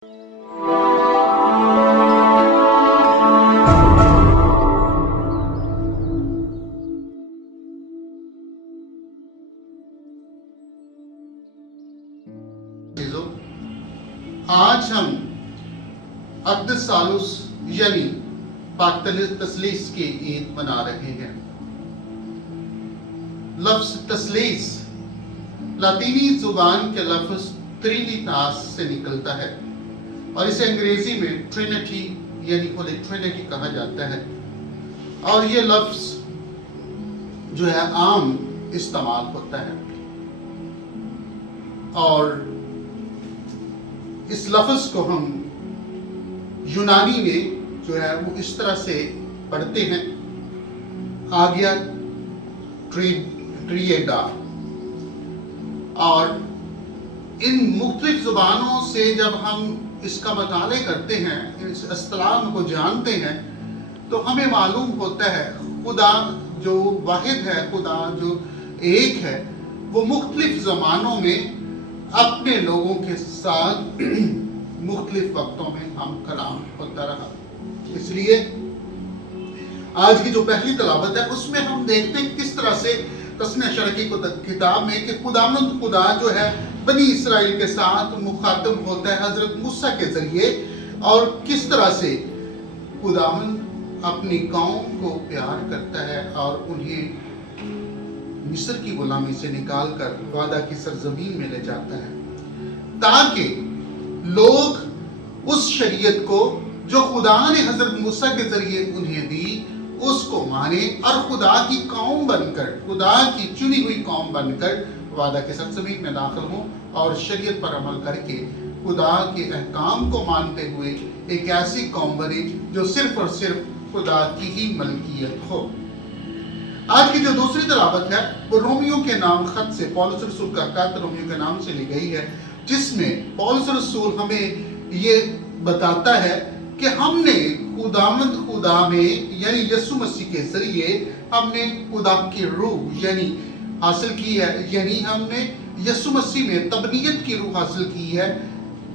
آج ہم اقدس سالوس یعنی پاک تثلیث کی عید منا رہے ہیں۔ لفظ تثلیث لاطینی زبان کے لفظ ٹرینیٹاس سے نکلتا ہے اور اسے انگریزی میں ٹرینٹی یعنی ہولی ٹرینٹی کہا جاتا ہے، اور یہ لفظ جو ہے عام استعمال ہوتا ہے، اور اس لفظ کو ہم یونانی میں جو ہے وہ اس طرح سے پڑھتے ہیں، آگیا ٹریڈا، اور ان مختلف زبانوں سے جب ہم اس کا مطالعہ کرتے ہیں، اس اصطلاح کو جانتے ہیں، تو ہمیں معلوم ہوتا ہے خدا جو واحد ہے، خدا جو ایک ہے، وہ مختلف زمانوں میں اپنے لوگوں کے ساتھ مختلف وقتوں میں ہم کلام ہوتا رہا۔ اس لیے آج کی جو پہلی تلاوت ہے اس میں ہم دیکھتے ہیں کس طرح سے تثنیہ شرح کی کتاب میں کہ خداوند خدا جو ہے بنی اسرائیل کے ساتھ مخاطب ہوتا ہے حضرت موسیٰ کے ذریعے، اور کس طرح سے خداوند اپنی قوم کو پیار کرتا ہے اور انہیں مصر کی غلامی سے نکال کر وعدہ کی سرزمین میں لے جاتا ہے، تاکہ لوگ اس شریعت کو جو خدا نے حضرت موسیٰ کے ذریعے انہیں دی اس کو مانے اور خدا کی قوم بن کر، خدا کی چنی ہوئی قوم بن کر وعدہ کی سرزمین میں داخل ہوں اور شریعت پر عمل کر کے خدا کے احکام کو مانتے ہوئے ایک ایسی قوم بنے جو صرف اور صرف خدا کی ہی ملکیت ہو۔ آج کی جو دوسری تلاوت ہے وہ رومیو کے نام خط سے، پولس رسول کا خط رومیو کے نام سے لی گئی ہے، جس میں پولس رسول ہمیں یہ بتاتا ہے کہ ہم نے خداوند خدا میں یعنی یسوع مسیح کے ذریعے ہم نے خدا کی روح یعنی حاصل کی ہے، یعنی ہم نے یسوع مسیح میں تبنیت کی روح حاصل کی ہے،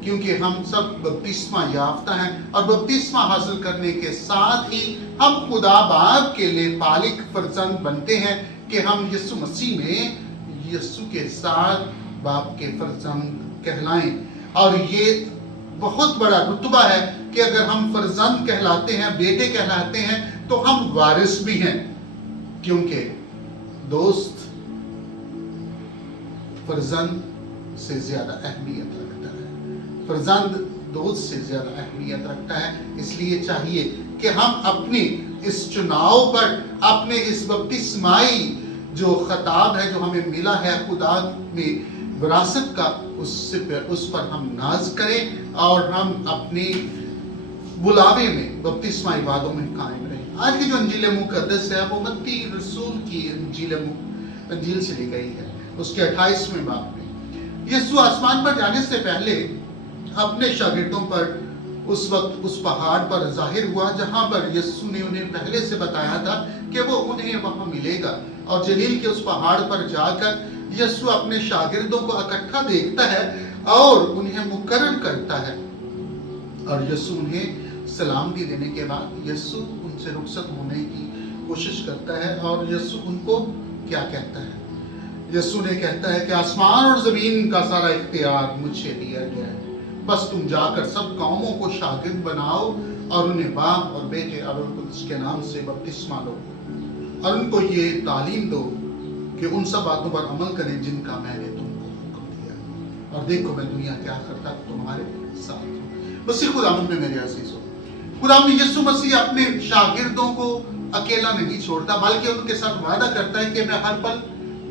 کیونکہ ہم سب بپتسمہ یافتہ ہیں، اور بپتسمہ حاصل کرنے کے ساتھ ہی ہم خدا باپ کے لیے پالک فرزند بنتے ہیں کہ ہم یسوع مسیح میں یسوع کے ساتھ باپ کے فرزند کہلائیں۔ اور یہ بہت بڑا رتبہ ہے کہ اگر ہم فرزند کہلاتے ہیں، بیٹے کہلاتے ہیں، تو ہم وارث بھی ہیں، کیونکہ دوست فرزند سے زیادہ اہمیت رکھتا ہے، فرزند دوست سے زیادہ اہمیت رکھتا ہے۔ اس لیے چاہیے کہ ہم اپنے اس چناؤ پر، اپنے اس بپتسمائی جو خطاب ہے جو ہمیں ملا ہے خدا میں وراثت کا، اس پر ہم ناز کریں اور ہم اپنے بلاوے میں بپتسمائی وعدوں میں قائم رہیں۔ آج کی جو انجیل مقدس ہے وہ متی رسول کی انجیل سے لی گئی ہے، اس کے 28ویں باب میں یسوع آسمان پر جانے سے پہلے اپنے شاگردوں پر اس وقت اس پہاڑ پر ظاہر ہوا جہاں پر یسوع نے انہیں پہلے سے بتایا تھا کہ وہ انہیں وہاں ملے گا، اور جلیل کے اس پہاڑ پر جا کر یسوع اپنے شاگردوں کو اکٹھا دیکھتا ہے اور انہیں مقرر کرتا ہے، اور یسوع انہیں سلامتی دینے کے بعد یسوع ان سے رخصت ہونے کی کوشش کرتا ہے، اور یسوع ان کو کیا کہتا ہے؟ یسوع نے کہتا ہے کہ آسمان اور زمین کا سارا اختیار مجھے دیا گیا ہے، بس تم جا کر سب قوموں کو شاگرد بناؤ اور انہیں باپ اور بیٹے اور روح القدس کے نام سے بپتسمہ لو، اور ان کو یہ تعلیم دو کہ ان سب باتوں پر عمل کریں جن کا میں نے تم کو حکم دیا، اور دیکھو میں دنیا کے آخر تک تمہارے ساتھ ہوں۔ مسیح خداوند میں میرے عزیزو، خداوند یسوع مسیح اپنے شاگردوں کو اکیلا نہیں چھوڑتا، بلکہ ان کے ساتھ وعدہ کرتا ہے کہ میں ہر پل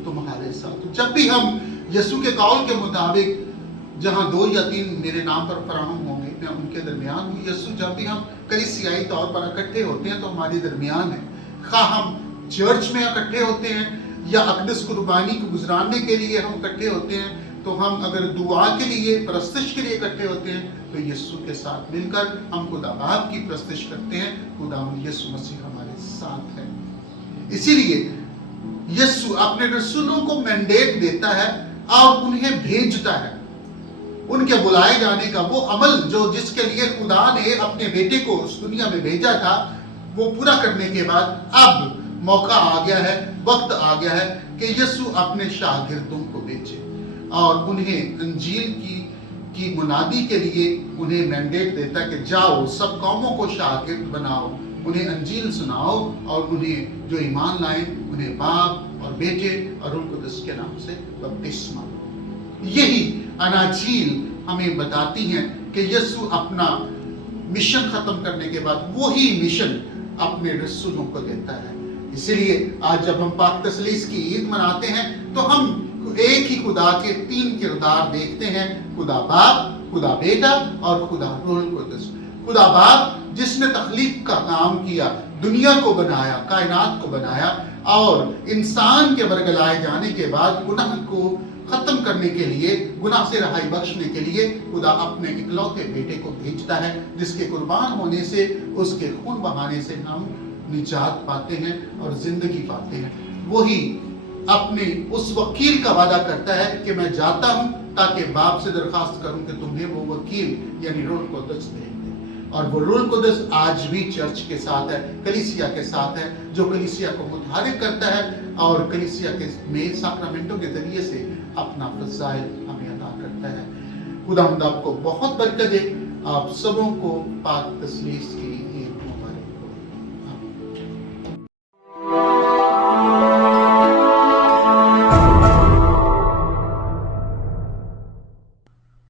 تمہارے ساتھ ہوں۔ جب بھی ہم یسوع کے قول کے مطابق جہاں 2 یا 3 میرے نام پر فراہم ہوں گے میں ان کے درمیان ہوں، یسوع جب بھی ہم کلیسیائی طور پر اکٹھے ہوتے ہیں تو ہماری درمیان ہے، خواہ ہم چرچ میں اکٹھے ہوتے ہیں یا اقدس قربانی کو گزارنے کے لیے ہم اکٹھے ہوتے ہیں، تو ہم اگر دعا کے لیے، پرستش کے لیے اکٹھے ہوتے ہیں تو یسوع کے ساتھ مل کر ہم خدا باپ کی پرستش کرتے ہیں، خدا یسوع مسیح ہمارے ساتھ ہے۔ اسی لیے یسوع اپنے رسولوں کو مینڈیٹ دیتا ہے اور انہیں بھیجتا ہے ان کے بلائے جانے کا وہ عمل جو جس کے لیے خدا نے اپنے بیٹے کو اس دنیا میں بھیجا تھا، وہ پورا کرنے کے بعد اب موقع آ گیا ہے، وقت آ گیا ہے کہ یسوع اپنے شاگردوں کو بھیجے اور انہیں انجیل کی منادی کے لیے انہیں مینڈیٹ دیتا ہے کہ جاؤ سب قوموں کو شاگرد بناؤ، انہیں انجیل سناؤ اور انہیں جو ایمان لائیں انہیں باپ اور بیٹے اور روح القدس کے نام سے بپتسمہ دو۔ یہی اناجیل ہمیں بتاتی ہیں کہ یسوع اپنا مشن ختم کرنے کے بعد وہی مشن اپنے رسولوں کو دیتا ہے۔ اسی لیے آج جب ہم پاک تثلیث کی عید مناتے ہیں تو ہم ایک ہی خدا کے 3 کردار دیکھتے ہیں، خدا باپ، خدا بیٹا اور خدا روح القدس۔ خدا باپ جس نے تخلیق کا کام کیا، دنیا کو بنایا، کائنات کو بنایا اور انسان کے برگلائے جانے کے بعد گناہ کو ختم کرنے کے لیے، گناہ سے رہائی بخشنے کے لیے خدا اپنے اکلوتے بیٹے کو بھیجتا ہے، جس کے قربان ہونے سے، اس کے خون بہانے سے ہم نجات پاتے ہیں اور زندگی پاتے ہیں۔ وہی اپنے اس وکیل کا وعدہ کرتا ہے کہ میں جاتا ہوں تاکہ باپ سے درخواست کروں کہ تمہیں وہ وکیل یعنی روح القدس بھیج دے، اور وہ روح القدس آج بھی چرچ کے ساتھ ہے، کلیسیا کے ساتھ ہے، جو کلیسیا کو متحرک کرتا ہے اور کلیسیا کے میں ساکرامنٹوں کے ذریعے سے اپنا فضائل ہمیں عطا کرتا ہے۔ خدا آپ کو بہت برکت دے۔ آپ سبوں کو پاک تثلیث کی